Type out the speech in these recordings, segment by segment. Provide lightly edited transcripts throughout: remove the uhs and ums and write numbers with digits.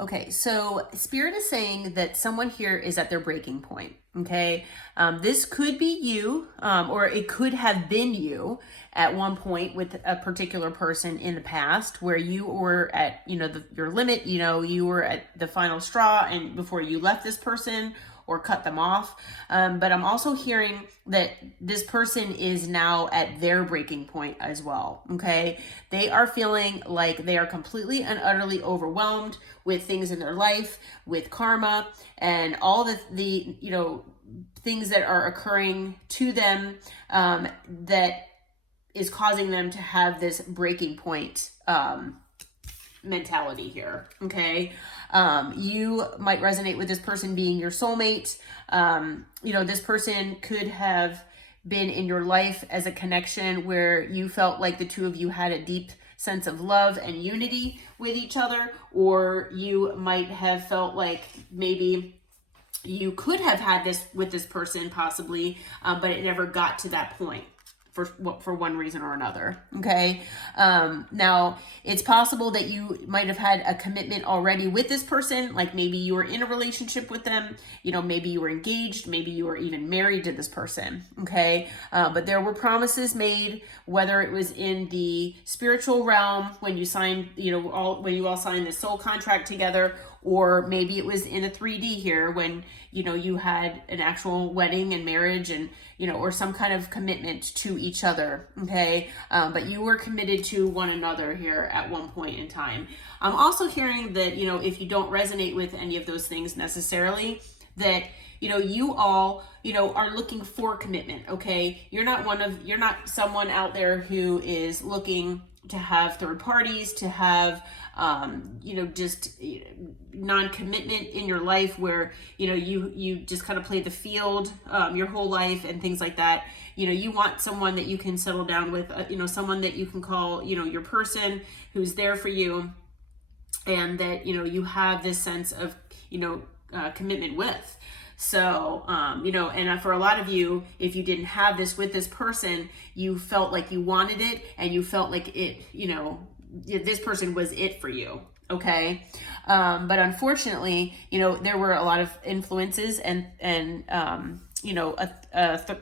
Okay, so Spirit is saying that someone here is at their breaking point. Okay, this could be you, or it could have been you at one point with a particular person in the past, where you were at, your limit. You were at the final straw, and before you left this person or cut them off. But I'm also hearing that this person is now at their breaking point as well. Okay. They are feeling like they are completely and utterly overwhelmed with things in their life, with karma, and all the things that are occurring to them, that is causing them to have this breaking point mentality here. Okay. You might resonate with this person being your soulmate. This person could have been in your life as a connection where you felt like the two of you had a deep sense of love and unity with each other, or you might have felt like maybe you could have had this with this person possibly, but it never got to that point for one reason or another. Okay. Now it's possible that you might have had a commitment already with this person. Like maybe you were in a relationship with them, maybe you were engaged, maybe you were even married to this person. Okay. But there were promises made, whether it was in the spiritual realm when you signed, when you all signed the soul contract together, or maybe it was in a 3D here when, you had an actual wedding and marriage and, or some kind of commitment to each other. Okay. But you were committed to one another here at one point in time. I'm also hearing that, if you don't resonate with any of those things necessarily, that, you all, are looking for commitment. Okay. You're not someone out there who is looking to have third parties, to have, just non-commitment in your life where, you just kind of play the field, your whole life and things like that. You want someone that you can settle down with, someone that you can call, your person who's there for you, and that, you have this sense of, commitment with. So, and for a lot of you, if you didn't have this with this person, you felt like you wanted it and you felt like it, this person was it for you. Okay. But unfortunately, there were a lot of influences and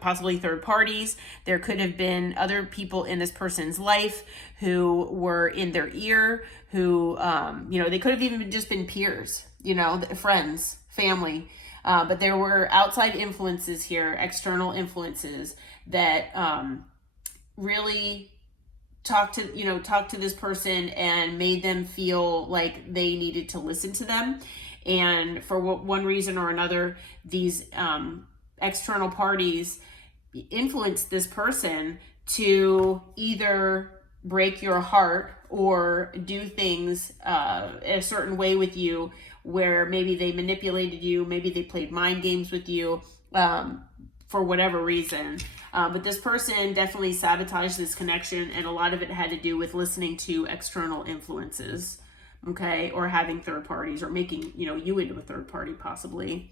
possibly third parties. There could have been other people in this person's life who were in their ear, who, they could have even just been peers, friends, family. But there were outside influences here, external influences that really talked to this person and made them feel like they needed to listen to them. And for one reason or another, these external parties influenced this person to either break your heart or do things a certain way with you, where maybe they manipulated you, maybe they played mind games with you, for whatever reason. But this person definitely sabotaged this connection, and a lot of it had to do with listening to external influences, okay, or having third parties, or making, you into a third party possibly.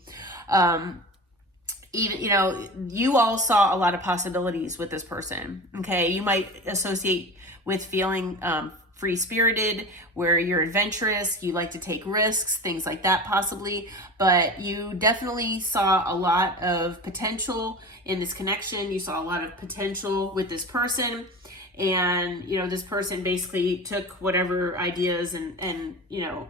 Even, you all saw a lot of possibilities with this person, okay? You might associate with feeling free-spirited, where you're adventurous, you like to take risks, things like that possibly, but you definitely saw a lot of potential in this connection. You saw a lot of potential with this person, and this person basically took whatever ideas and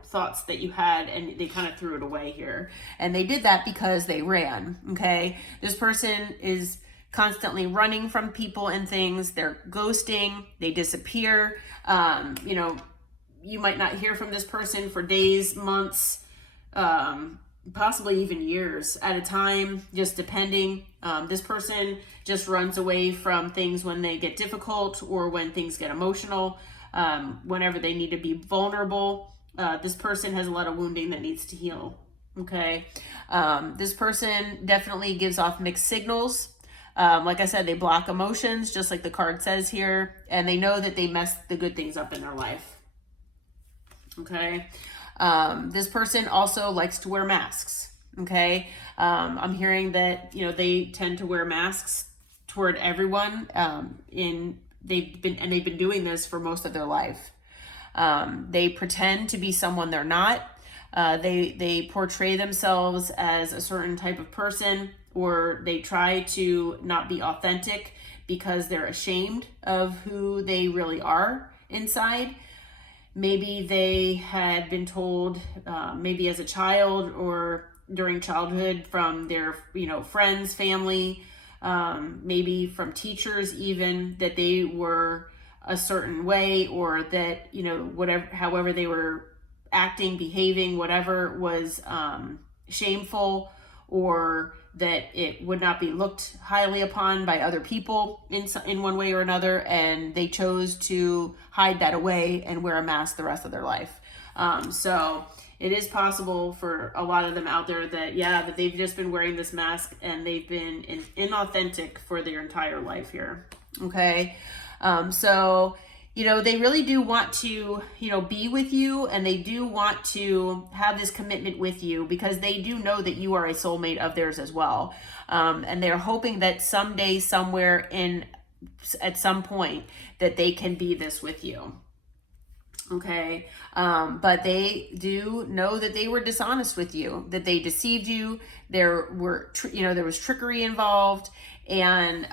thoughts that you had, and they kind of threw it away here. And they did that because they ran. Okay, this person is constantly running from people and things. They're ghosting, they disappear. You might not hear from this person for days, months, possibly even years at a time, just depending. This person just runs away from things when they get difficult or when things get emotional, whenever they need to be vulnerable. This person has a lot of wounding that needs to heal. Okay. This person definitely gives off mixed signals. Like I said, they block emotions, just like the card says here, and they know that they mess the good things up in their life. Okay. This person also likes to wear masks. Okay. I'm hearing that, they tend to wear masks toward everyone. They've been doing this for most of their life. They pretend to be someone they're not. They portray themselves as a certain type of person, or they try to not be authentic because they're ashamed of who they really are inside. Maybe they had been told, maybe as a child or during childhood, from their, friends, family, maybe from teachers even, that they were a certain way, or that, whatever, however they were acting, behaving, whatever was shameful, or that it would not be looked highly upon by other people in one way or another, and they chose to hide that away and wear a mask the rest of their life. So it is possible for a lot of them out there that they've just been wearing this mask and they've been inauthentic for their entire life here. Okay. So they really do want to, be with you, and they do want to have this commitment with you because they do know that you are a soulmate of theirs as well. And they're hoping that someday, somewhere at some point, that they can be this with you. Okay. But they do know that they were dishonest with you, that they deceived you. There was trickery involved. And,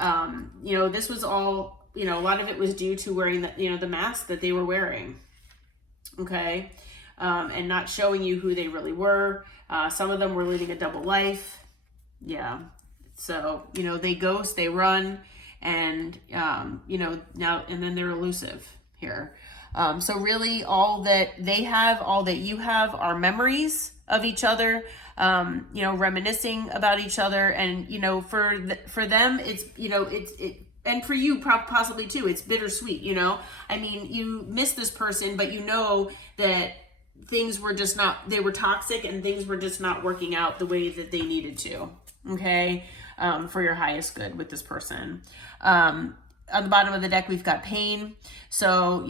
this was all, a lot of it was due to wearing the mask that they were wearing. Okay. And not showing you who they really were. Some of them were living a double life. Yeah. So, they ghost, they run, and, now, and then they're elusive here. So really all that they have, all that you have, are memories of each other, reminiscing about each other. And, for them, it's, and for you possibly too, it's bittersweet, I mean, you miss this person, but that things were just not, they were toxic and things were just not working out the way that they needed to. Okay. For your highest good with this person. On the bottom of the deck, we've got pain. So,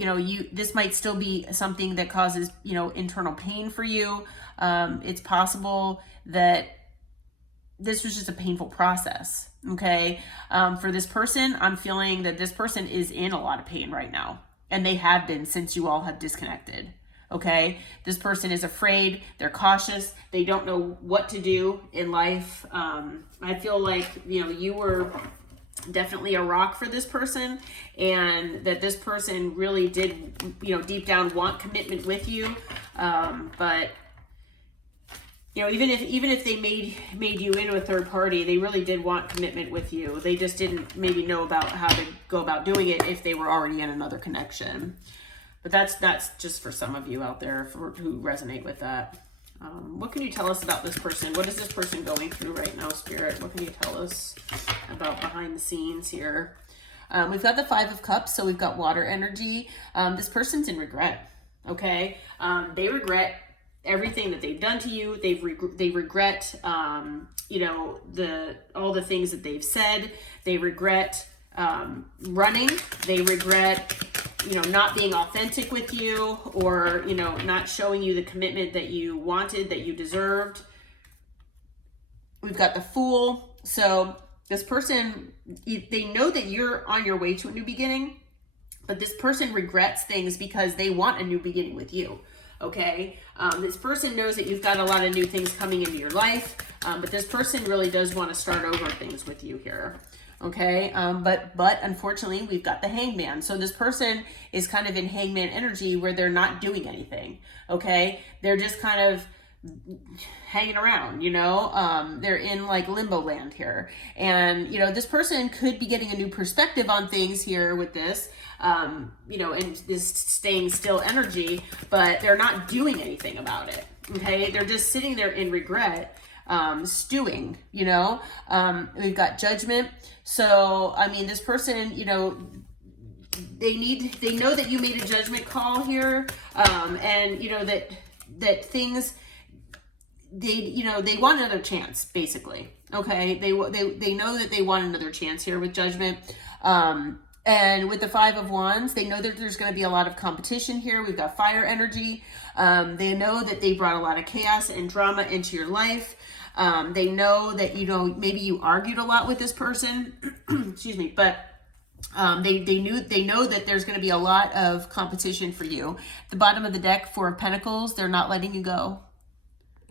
this might still be something that causes, internal pain for you. It's possible that this was just a painful process. Okay. For this person, I'm feeling that this person is in a lot of pain right now, and they have been since you all have disconnected. Okay. This person is afraid. They're cautious. They don't know what to do in life. I feel like, you were definitely a rock for this person, and that this person really did, deep down want commitment with you. But even if they made you into a third party, they really did want commitment with you. They just didn't maybe know about how to go about doing it if they were already in another connection. But that's just for some of you out there who resonate with that. What can you tell us about this person? What is this person going through right now, Spirit? What can you tell us about behind the scenes here? We've got the 5 of Cups, so we've got water energy. This person's in regret, okay? They regret everything that they've done to you. They regret, all the things that they've said. They regret running. They regret not being authentic with you, or, not showing you the commitment that you wanted, that you deserved. We've got the Fool. So this person, they know that you're on your way to a new beginning, but this person regrets things because they want a new beginning with you. Okay. This person knows that you've got a lot of new things coming into your life. But this person really does want to start over things with you here. Okay. But unfortunately we've got the Hangman. So this person is kind of in Hangman energy where they're not doing anything. Okay. They're just kind of hanging around, they're in like limbo land here. And, this person could be getting a new perspective on things here with this, and this staying still energy, but they're not doing anything about it. Okay. They're just sitting there in regret, stewing, we've got Judgment. So, I mean, this person, they know that you made a judgment call here. And that things, they want another chance, basically. Okay. They know that they want another chance here with Judgment. And with the 5 of Wands, they know that there's going to be a lot of competition here. We've got fire energy. They know that they brought a lot of chaos and drama into your life. They know that, maybe you argued a lot with this person, excuse me, but they know that there's going to be a lot of competition for you. The bottom of the deck, 4 of Pentacles, they're not letting you go.